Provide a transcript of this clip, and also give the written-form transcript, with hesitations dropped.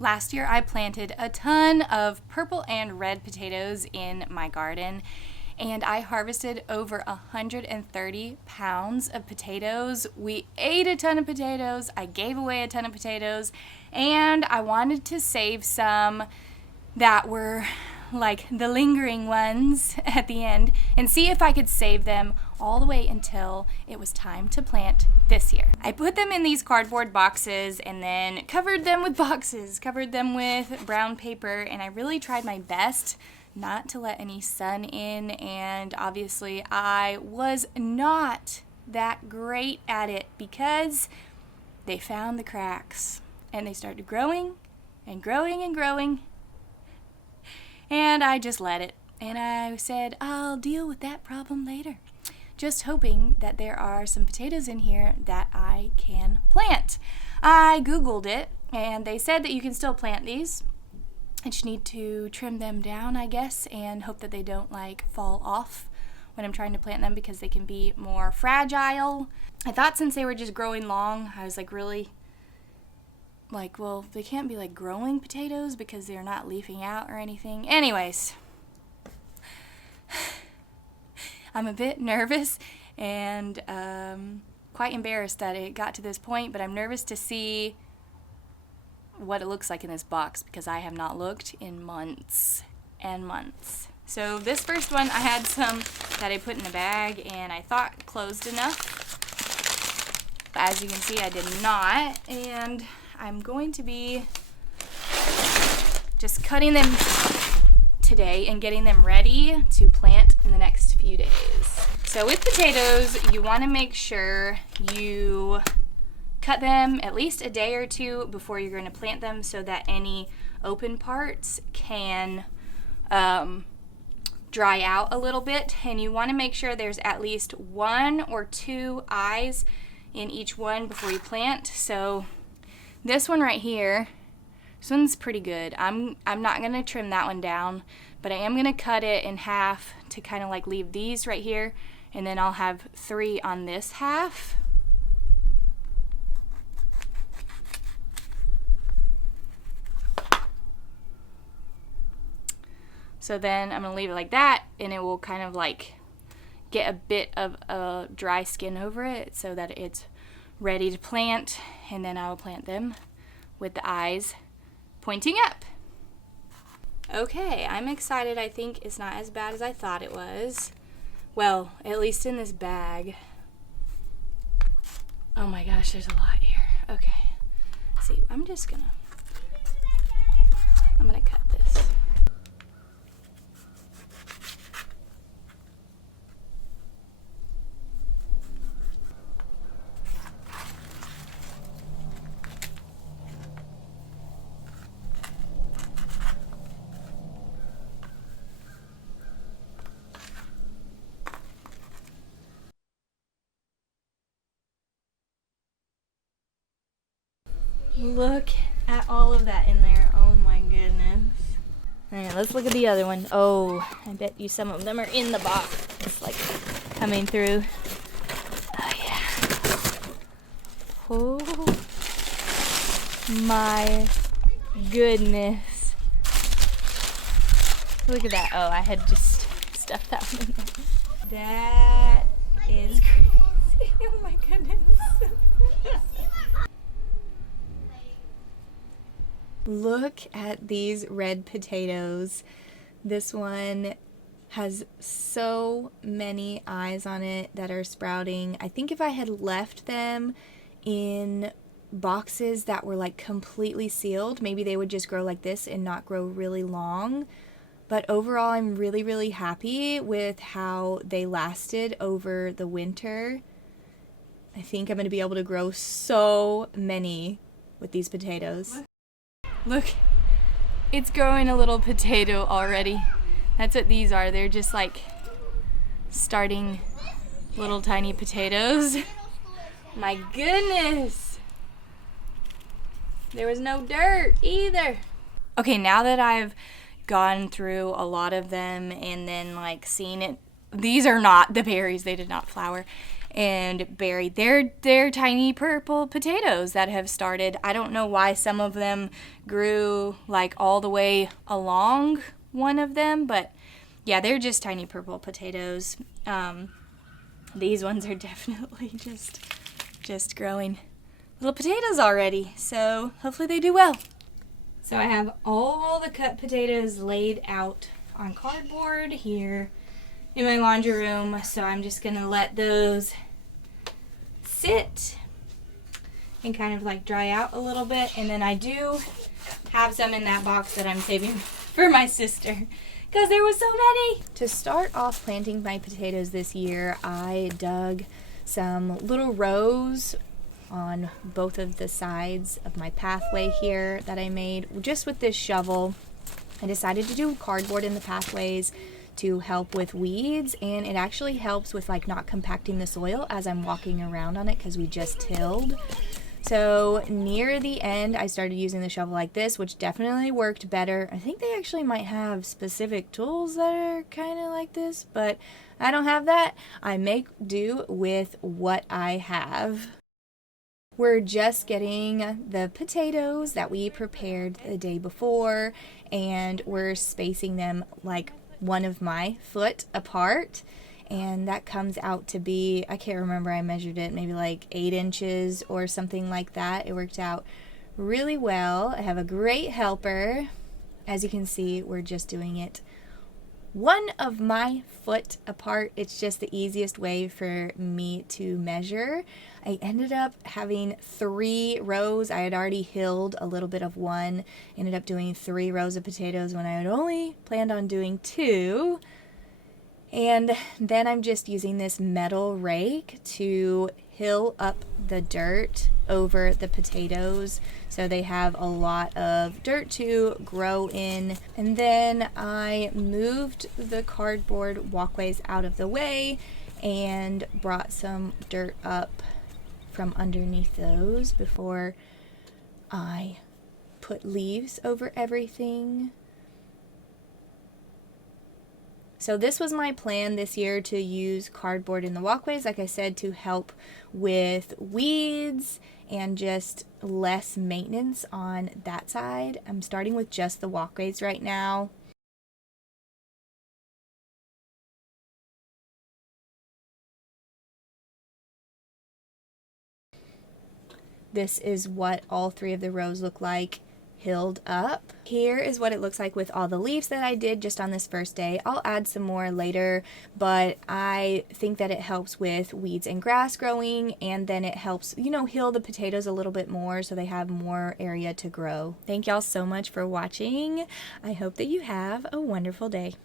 Last year I planted a ton of purple and red potatoes in my garden, and I harvested over 130 pounds of potatoes. We ate a ton of potatoes, I gave away a ton of potatoes, and I wanted to save some that were like the lingering ones at the end and see if I could save them all the way until it was time to plant this year. I put them in these cardboard boxes and then covered them with boxes, covered them with brown paper, and I really tried my best not to let any sun in, and obviously I was not that great at it because they found the cracks and they started growing and growing and growing. And I just let it. And I said, I'll deal with that problem later. Just hoping that there are some potatoes in here that I can plant. I Googled it, and they said that you can still plant these. I just need to trim them down, I guess, and hope that they don't like fall off when I'm trying to plant them because they can be more fragile. I thought since they were just growing long, I was like really like, well, they can't be like growing potatoes because they're not leafing out or anything. Anyways, I'm a bit nervous and quite embarrassed that it got to this point, but I'm nervous to see what it looks like in this box because I have not looked in months and months. So this first one, I had some that I put in a bag and I thought closed enough. As you can see, I did not, and I'm going to be just cutting them today and getting them ready to plant in the next few days. So with potatoes, you want to make sure you cut them at least a day or two before you're going to plant them so that any open parts can dry out a little bit, and you want to make sure there's at least 1 or 2 eyes in each one before you plant. So this one right here, this one's pretty good. I'm not gonna trim that one down, but I am gonna cut it in half to kind of like leave these right here, and then I'll have 3 on this half. So then I'm gonna leave it like that, and it will kind of like get a bit of a dry skin over it so that it's ready to plant, and then I will plant them with the eyes pointing up. Okay, I'm excited. I think it's not as bad as I thought it was. Well, at least in this bag. Oh my gosh, there's a lot here. Okay, see, I'm gonna cut this. Look at all of that in there. Oh my goodness. Alright, let's look at the other one. Oh, I bet you some of them are in the box. It's like coming through. Oh yeah. Oh my goodness. Look at that. Oh, I had just stuffed that one in there. That is crazy. Oh my goodness. Look at these red potatoes. This one has so many eyes on it that are sprouting. I think if I had left them in boxes that were like completely sealed, maybe they would just grow like this and not grow really long. But overall, I'm really, really happy with how they lasted over the winter. I think I'm going to be able to grow so many with these potatoes. Look, it's growing a little potato already. That's what these are. They're just like starting little tiny potatoes. My goodness. There was no dirt either. Okay, now that I've gone through a lot of them and then like seen it, these are not the berries. They did not flower. and buried. They're tiny purple potatoes that have started. I don't know why some of them grew like all the way along one of them, but yeah, they're just tiny purple potatoes. These ones are definitely just growing little potatoes already, so hopefully they do well. So I have all the cut potatoes laid out on cardboard here in my laundry room, so I'm just gonna let those sit and kind of like dry out a little bit, and then I do have some in that box that I'm saving for my sister because there was so many. To start off planting my potatoes this year, I dug some little rows on both of the sides of my pathway here that I made just with this shovel. I decided to do cardboard in the pathways to help with weeds, and it actually helps with like not compacting the soil as I'm walking around on it because we just tilled. So near the end, I started using the shovel like this, which definitely worked better. I think they actually might have specific tools that are kind of like this, but I don't have that. I make do with what I have. We're just getting the potatoes that we prepared the day before, and we're spacing them like one of my foot apart, and that comes out to be, I can't remember, I measured it, maybe like 8 inches or something like that. It worked out really well. I have a great helper. As you can see, we're just doing it one of my foot apart. It's just the easiest way for me to measure. I ended up having 3 rows. I had already hilled a little bit of one. Ended up doing 3 rows of potatoes when I had only planned on doing 2. And then I'm just using this metal rake to hill up the dirt over the potatoes so they have a lot of dirt to grow in. And then I moved the cardboard walkways out of the way and brought some dirt up from underneath those before I put leaves over everything. So this was my plan this year, to use cardboard in the walkways, like I said, to help with weeds and just less maintenance on that side. I'm starting with just the walkways right now. This is what all 3 of the rows look like hilled up. Here is what it looks like with all the leaves that I did just on this first day. I'll add some more later, but I think that it helps with weeds and grass growing, and then it helps, you know, hill the potatoes a little bit more so they have more area to grow. Thank y'all so much for watching. I hope that you have a wonderful day.